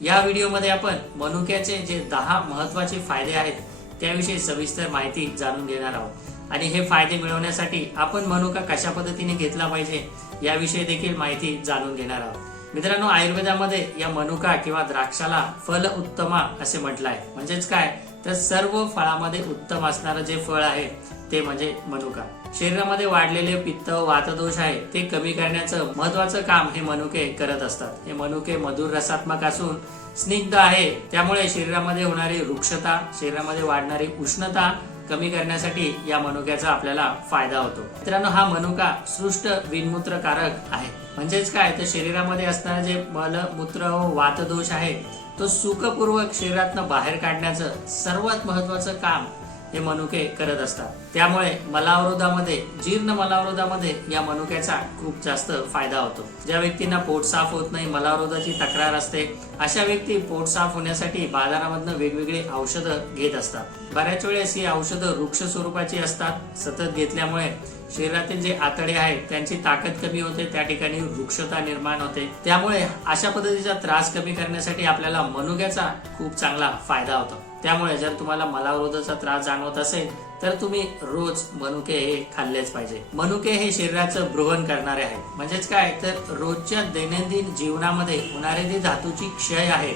या व्हिडिओमध्ये आपण मनुक्याचे जे दहा महत्त्वाचे फायदे आहेत त्याविषयी सविस्तर माहिती जाणून घेणार आहोत. आणि हे फायदे मिळवण्यासाठी आपण मनुका कशा पद्धतीने घेतला पाहिजे याविषयी देखील माहिती जाणून घेणार आहोत. मित्रांनो आयुर्वेदामध्ये या मनुका किंवा द्राक्षाला फल उत्तमा असे म्हटलं आहे म्हणजेच काय? तर सर्व फळामध्ये उत्तम असणारं जे फळ आहे ते म्हणजे मनुका. शरीरामध्ये वाढलेले पित्त वातदोष आहे ते कमी करण्याचं महत्वाचं काम हे मनुके करत असतात. हे मनुके मधुर रसात्मक असून स्निग्ध आहे. त्यामुळे शरीरामध्ये होणारी वृक्षता शरीरामध्ये वाढणारी उष्णता कमी करण्यासाठी या मनुक्याचा आपल्याला फायदा होतो. मित्रांनो हा मनुका सृष्ट विनमूत्रकारक आहे. म्हणजेच काय? तर शरीरामध्ये असणारे जे मलमूत्र व वातदोष आहे तो सुखपूर्वक शरीरातनं बाहेर काढण्याचं सर्वात महत्वाचं काम हे मनुके करत असतात. त्यामुळे मलावरोधामध्ये जीर्ण मलावरोधामध्ये या मनुक्याचा खूप जास्त फायदा होतो. ज्या व्यक्तींना पोट साफ होत नाही मलावरोधाची तक्रार असते अशा व्यक्ती पोट साफ होण्यासाठी बाजारामधनं वेगवेगळी औषधं घेत असतात. बऱ्याच वेळेस ही औषधं वृक्ष स्वरूपाची असतात सतत घेतल्यामुळे शरीरातील जे आतडे आहेत त्यांची ताकद कमी होते त्या ठिकाणी वृक्षता निर्माण होते. त्यामुळे अशा पद्धतीचा त्रास कमी करण्यासाठी आपल्याला मनुक्याचा खूप चांगला फायदा होतो. त्यामुळे जर तुम्हाला मलावरोधाचा त्रास जाणवत असेल तर तुम्ही रोज मनुके हे खाल्लेच पाहिजे. मनुके हे शरीराचं ब्रोहन करणारे आहेत. म्हणजेच काय? तर रोजच्या दैनंदिन जीवनामध्ये होणारे जे धातूची क्षय आहे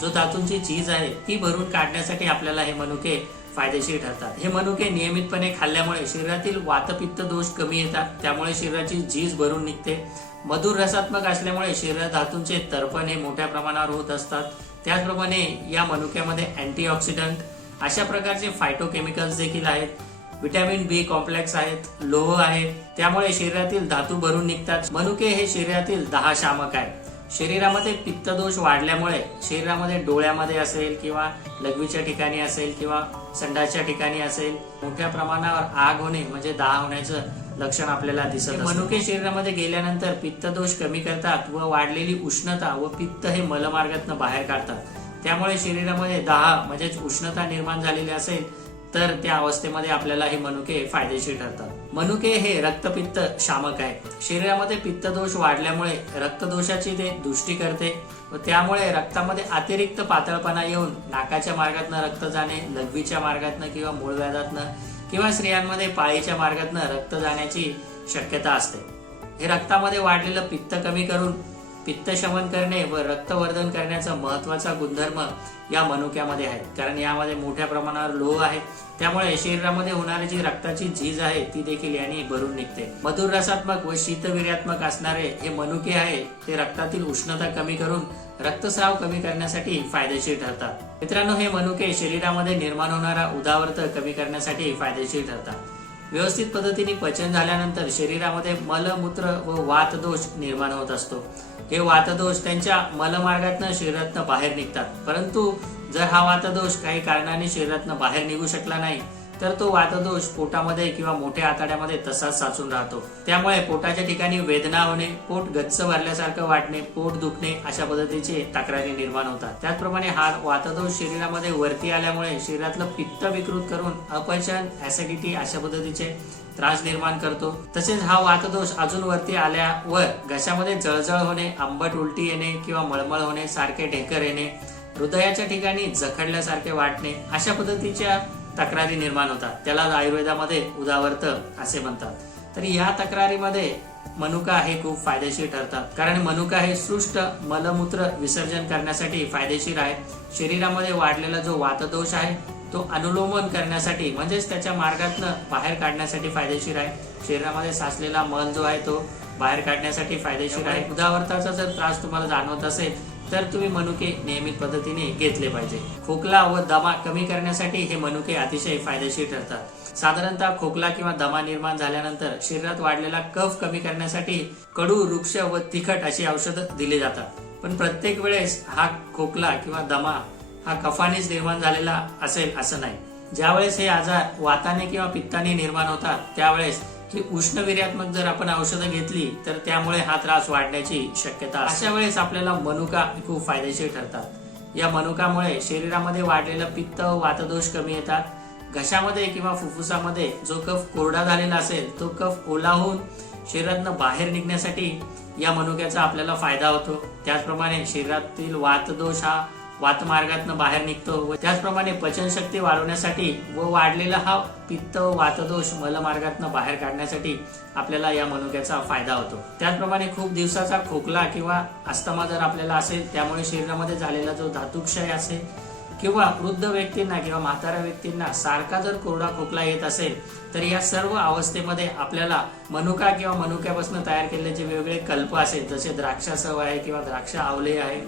जो धातूंची झीज आहे ती भरून काढण्यासाठी आपल्याला हे मनुके फायदेशीर ठरतात. हे मनुके नियमितपणे खाल्ल्यामुळे शरीरातील वातपित्त दोष कमी येतात. त्यामुळे शरीराची झीज भरून निघते. मधुर रसात्मक असल्यामुळे शरीर धातूंचे तर्पण हे मोठ्या प्रमाणावर होत असतात. त्याचप्रमाणे या मनुक्यामध्ये अँटीऑक्सिडंट अशा प्रकारचे फायटोकेमिकल्स देखील आहेत. विटॅमिन बी कॉम्प्लेक्स आहेत लोह आहे. त्यामुळे शरीरातील धातू भरून निघतात. मनुके हे शरीरातील दहा शामक आहे शरीरामध्ये पित्तदोष वाढल्यामुळे शरीरामध्ये डोळ्यामध्ये असेल किंवा लघवीच्या ठिकाणी असेल किंवा संडाच्या ठिकाणी असेल मोठ्या प्रमाणावर आग होणे म्हणजे दाह होण्याचं लक्षण आपल्याला दिसत. मनुके शरीरामध्ये गेल्यानंतर पित्तदोष कमी करतात व वाढलेली उष्णता व पित्त हे मलमार्गातनं बाहेर काढतात. त्यामुळे शरीरामध्ये दाह म्हणजेच उष्णता निर्माण झालेली असेल तर त्या अवस्थेमध्ये आपल्याला हे मनुके फायदेशीर ठरतात. मनुके हे रक्तपित्त शामक आहे. शरीरामध्ये पित्तदोष वाढल्यामुळे रक्तदोषाची ते दृष्टी करते व त्यामुळे रक्तामध्ये अतिरिक्त पातळपणा येऊन नाकाच्या मार्गातनं रक्त जाणे लघवीच्या मार्गातनं किंवा मूळव्याधातनं किंवा स्त्रियांमध्ये पाळीच्या मार्गातनं रक्त जाण्याची शक्यता असते. हे रक्तामध्ये वाढलेलं पित्त कमी करून पित्तशमन करणे व रक्तवर्धन करण्याचा महत्त्वाचा गुणधर्म या मनुक्यामध्ये आहे. कारण यामध्ये मोठ्या प्रमाणावर लोह आहे. त्यामुळे शरीरामध्ये होणारी जी रक्ताची झीज आहे ती देखील याने भरून निघते. मधुर रसात्मक व शीतवीर्यात्मक असणारे हे मनुके आहे ते रक्तातील उष्णता कमी करून रक्तस्राव कमी करण्यासाठी फायदेशीर ठरतात. मित्रांनो हे मनुके शरीरामध्ये निर्माण होणारा उदावर्त कमी करण्यासाठी फायदेशीर ठरतात. व्यवस्थित पद्धतीने पचन झाल्यानंतर शरीरामध्ये मलमूत्र व वातदोष निर्माण होत असतो. हे वातदोष त्यांच्या मलमार्गातनं शरीरातनं बाहेर निघतात. परंतु जर हा वातदोष काही कारणाने शरीरातनं बाहेर निघू शकला नाही तर तो वातदोष पोटामध्ये किंवा मोठ्या आतड्यामध्ये तसाच साचून राहतो. त्यामुळे पोटाच्या ठिकाणी वेदना होणे पोट गच्च भरल्यासारखं वाटणे पोट दुखणे अशा पद्धतीचे तक्रारी निर्माण होतात. त्याचप्रमाणे हा वातदोष शरीरामध्ये वरती आल्यामुळे शरीरातलं पित्त विकृत करून अपचन ऍसिडिटी अशा पद्धतीचे त्रास निर्माण करतो. तसेच हा वातदोष अजून वरती आल्यावर घशामध्ये जळजळ होणे आंबट उलटी येणे किंवा मळमळ होणे सारखे ढेकर येणे हृदयाच्या ठिकाणी जखडल्यासारखे वाटणे अशा पद्धतीच्या तक्रारी निर्माण होतात. त्याला आयुर्वेदामध्ये उदावर्त असे म्हणतात. तर या तक्रारीमध्ये मनुका हे खूप फायदेशीर ठरतात. कारण मनुका हे सृष्ट मलमूत्र विसर्जन करण्यासाठी फायदेशीर आहे. शरीरामध्ये वाढलेला जो वातदोष आहे तो अनुलोमन करण्यासाठी म्हणजेच त्याच्या मार्गातनं बाहेर काढण्यासाठी फायदेशीर आहे. शरीरामध्ये साचलेला मल जो आहे तो बाहेर काढण्यासाठी फायदेशीर आहे. उदावर्ताचा जर त्रास तुम्हाला जाणवत असेल तर तुम्ही मनुके नियमित पद्धतीने घेतले पाहिजे. खोकला व दमा कमी करण्यासाठी हे मनुके अतिशय फायदेशीर ठरतात. साधारणतः खोकला किंवा दमा निर्माण झाल्यानंतर शरीरात वाढलेला कफ कमी करण्यासाठी कडू वृक्ष व तिखट अशी औषधं दिली जातात. पण प्रत्येक वेळेस हा खोकला किंवा दमा हा कफानेच निर्माण झालेला असेल असं नाही. ज्यावेळेस हे आजार वाताने किंवा पित्ताने निर्माण होतात त्यावेळेस की उष्णवीर्यात्मक जर आपण औषधं घेतली तर त्यामुळे हा त्रास वाढण्याची शक्यता अशा वेळेस आपल्याला मनुका खूप फायदेशीर ठरतात. या मनुकामुळे शरीरामध्ये वाढलेलं पित्त वातदोष कमी येतात. घशामध्ये किंवा फुफ्फुसामध्ये जो कफ कोरडा झालेला असेल तो कफ ओला होऊन शरीरातनं बाहेर निघण्यासाठी या मनुक्याचा आपल्याला फायदा होतो. त्याचप्रमाणे शरीरातील वातदोष हा वातमार्गातनं बाहेर निघतो व त्याचप्रमाणे पचनशक्ती वाढवण्यासाठी व वाढलेला हा पित्त वातदोष मलमार्गातनं बाहेर काढण्यासाठी आपल्याला या मनुक्याचा फायदा होतो. त्याचप्रमाणे खूप दिवसाचा खोकला किंवा अस्थमा जर आपल्याला असेल त्यामुळे शरीरामध्ये झालेला जो धातुक्षय असेल किंवा वृद्ध व्यक्तींना किंवा म्हाताऱ्या व्यक्तींना सारखा जर कोरडा खोकला येत असेल तर या सर्व अवस्थेमध्ये आपल्याला मनुका किंवा मनुक्यापासून तयार केलेले जे वेगवेगळे कल्प असेल जसे द्राक्षासव आहे किंवा द्राक्ष आवले आहे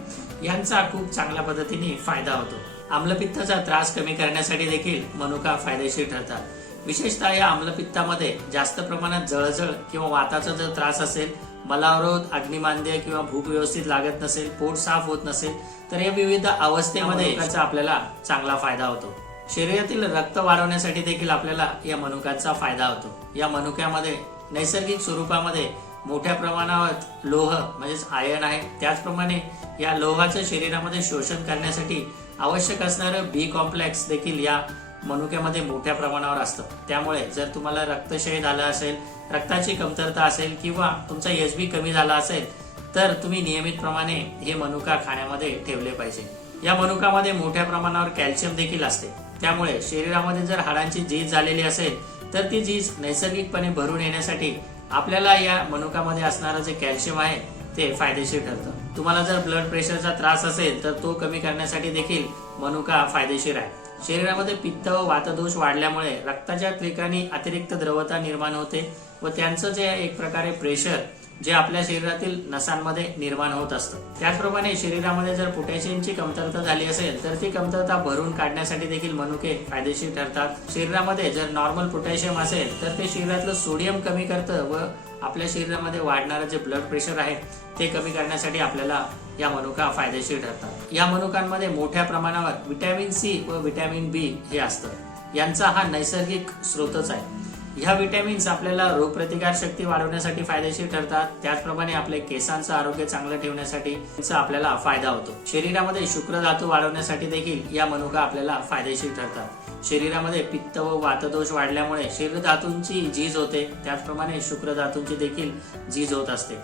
यांचा खूप चांगल्या पद्धतीने फायदा होतो. आम्लपित्ताचा त्रास कमी करण्यासाठी देखील मनुका फायदेशीर ठरतात. विशेषतः या आम्लपित्तामध्ये जास्त प्रमाणात जळजळ किंवा वाताचा जर त्रास असेल मलावरोध अग्निमांद्य किंवा भूक व्यवस्थित लागत नसेल पोट साफ होत नसेल तर या विविध अवस्थेमध्ये त्याचा आपल्याला चांगला फायदा होतो. शरीरातील रक्त वाढवण्यासाठी देखील आपल्याला या मनुकाचा फायदा होतो. या मनुक्यामध्ये नैसर्गिक स्वरूपामध्ये मोठ्या प्रमाणावर लोह म्हणजेच आयर्न आहे. त्याचप्रमाणे या लोहाचं शरीरामध्ये शोषण करण्यासाठी आवश्यक असणारं बी कॉम्प्लेक्स देखील या मनुक्यामध्ये मोठ्या प्रमाणावर असतं. त्यामुळे जर तुम्हाला रक्तक्षय झाला असेल रक्ताची कमतरता असेल किंवा तुमचा एच बी कमी झाला असेल तर तुम्ही नियमितप्रमाणे हे मनुका खाण्यामध्ये ठेवले पाहिजे. या मनुकामध्ये मोठ्या प्रमाणावर कॅल्शियम देखील असते. त्यामुळे शरीरामध्ये जर हाडांची झीज झालेली असेल तर ती झीज नैसर्गिकपणे भरून येण्यासाठी आपल्याला या मनुकामध्ये असणारं जे कॅल्शियम आहे ते फायदेशीर ठरतं. तुम्हाला जर ब्लड प्रेशरचा त्रास असेल तर तो कमी करण्यासाठी देखील मनुका फायदेशीर आहे. शरीरामध्ये पित्त व वातदोष वाढल्यामुळे रक्ताच्या ठिकाणी अतिरिक्त द्रवता निर्माण होते व त्यांचं जे एक प्रकारे प्रेशर जे आपल्या शरीरातील नसांमध्ये निर्माण होत असतं. त्याचप्रमाणे शरीरामध्ये जर पोटॅशियमची कमतरता झाली असेल तर ती कमतरता भरून काढण्यासाठी देखील मनुके फायदेशीर ठरतात. शरीरामध्ये जर नॉर्मल पोटॅशियम असेल तर ते शरीरातलं सोडियम कमी करतं व आपल्या शरीरामध्ये वाढणारं जे ब्लड प्रेशर आहे ते कमी करण्यासाठी आपल्याला या मनुका फायदेशीर ठरतात. या मनुकांमध्ये मोठ्या प्रमाणावर विटॅमिन सी व विटॅमिन बी हे असतं. यांचा हा नैसर्गिक स्रोतच आहे. ह्या विटॅमिन्स आपल्याला रोगप्रतिकार शक्ती वाढवण्यासाठी फायदेशीर ठरतात. त्याचप्रमाणे आपले केसांचं आरोग्य चांगलं ठेवण्यासाठी आपल्याला फायदा होतो. शरीरामध्ये शुक्र धातू वाढवण्यासाठी देखील या मनुका आपल्याला फायदेशीर ठरतात. शरीरामध्ये पित्त व वातदोष वाढल्यामुळे शरीर धातूंची झीज होते. त्याचप्रमाणे शुक्र धातूंची देखील झीज होत असते.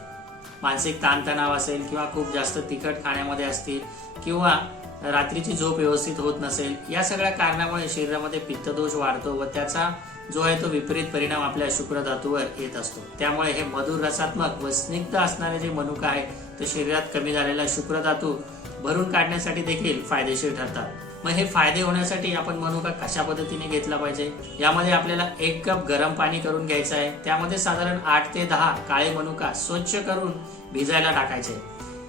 मानसिक ताणतणाव असेल किंवा खूप जास्त तिखट खाण्यामध्ये असतील किंवा रात्रीची झोप व्यवस्थित होत नसेल या सगळ्या कारणामुळे शरीरामध्ये पित्तदोष वाढतो व त्याचा जो आहे तो विपरीत परिणाम आपल्या शुक्र धातूवर येत असतो. त्यामुळे हे मधुर रसात्मक व स्निग्ध असणारे जे मनुका आहे ते शरीरात कमी झालेला शुक्र धातू भरून काढण्यासाठी देखील फायदेशीर ठरतात. मग हे फायदे होण्यासाठी आपण मनुका कशा पद्धतीने घेतला पाहिजे? यामध्ये आपल्याला एक कप गरम पाणी करून घ्यायचं आहे. त्यामध्ये साधारण आठ ते दहा काळे मनुका स्वच्छ करून भिजायला टाकायचे.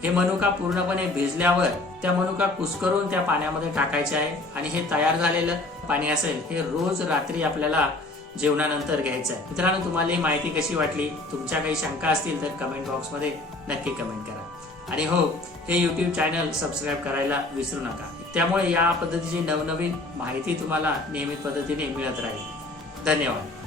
हे मनुका पूर्णपणे भिजल्यावर त्या मनुका कुस्करून त्या पाण्यामध्ये टाकायचे आहे. आणि हे तयार झालेलं पाणी असेल हे रोज रात्री आपल्याला जेवणानंतर घ्यायचं आहे. मित्रांनो तुम्हाला ही माहिती कशी वाटली? तुमच्या काही शंका असतील तर कमेंट बॉक्समध्ये नक्की कमेंट करा. आणि हो हे यूट्यूब चॅनल सबस्क्राईब करायला विसरू नका. त्यामुळे या पद्धतीची नवनवीन माहिती तुम्हाला नियमित पद्धतीने मिळत राहील. धन्यवाद.